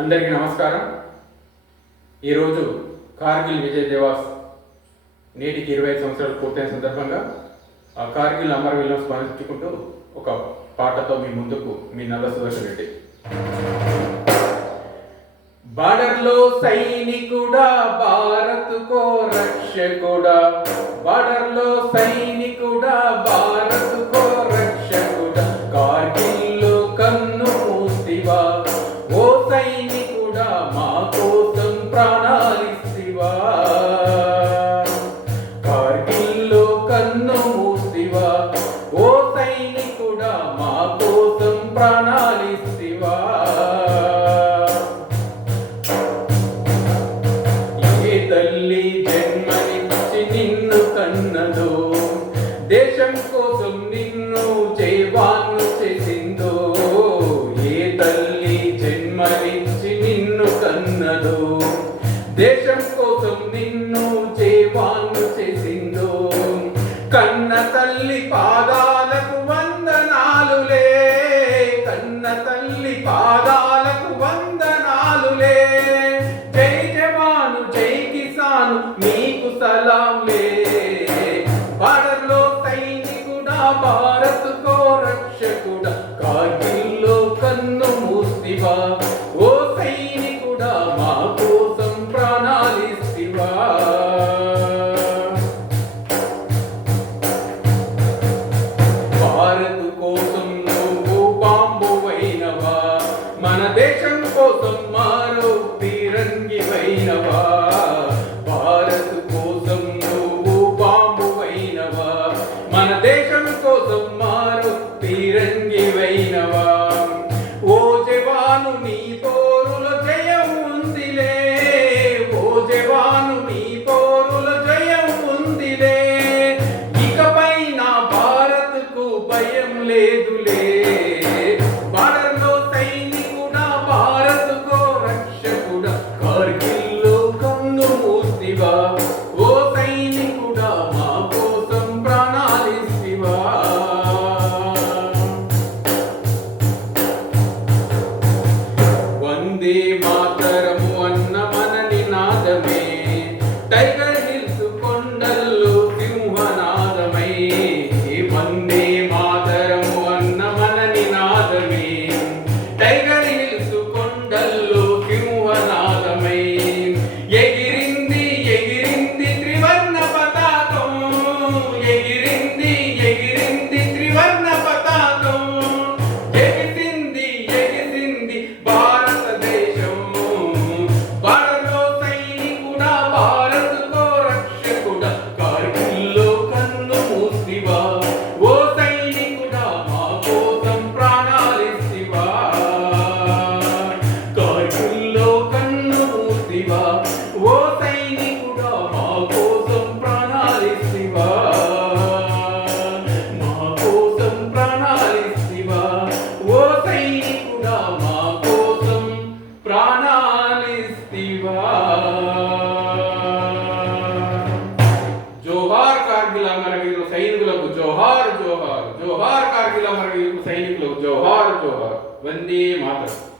అందరికీ నమస్కారం. ఈరోజు కార్గిల్ విజయ్ దేవాస్ నేటికి ఇరవై సంవత్సరాలు పూర్తయిన సందర్భంగా ఆ కార్గిల్ అమరవీరులను స్మరించుకుంటూ ఒక పాటతో మీ ముందుకు మీ నల్ల సుదర్శన్ రెడ్డి. బార్డర్లో సైనికుడా భారత్ కో రక్షకుడా. బార్డర్లో సైనికుడా భారత్ కో ప్రాణాలిస్తివా. ఏ తల్లి జన్మనిచ్చి నిన్ను కన్నదో దేశం కోసం నిన్ను జైవాన్ను చేసిందో ఏ తల్లి జన్మనిచ్చి నిన్ను కన్నదో దేశం కోసం నిన్ను సైనికుడా భారత్ కో రక్షకుడా కార్గిల్లో కన్ను మూస్తివా ఓ సైనికుడ మా కోసం ప్రాణాలిస్తివా? భారత్ కోసం నువ్వు బాంబు అయినవా మన దేశం కోసం మారో తిరంగివైనవా భారత్ మన దేశం జవాను నీ పో ಟೈಗರ್ మూసివా ఓ సైనికుడా మా కోసం ప్రాణాలిస్తివా మా కోసం ప్రాణాలిస్తివా ఓ సైనికుడా మా కోసం ప్రాణాలిస్తివా జోహార్ కార్గిల్ అమరవీరు సైనికులకు జోహార్ జోహార్ జోహార్ కార్గిల్ అమరవీరు సైనికులకు జోహార్ జోహార్. వందే మాతరం.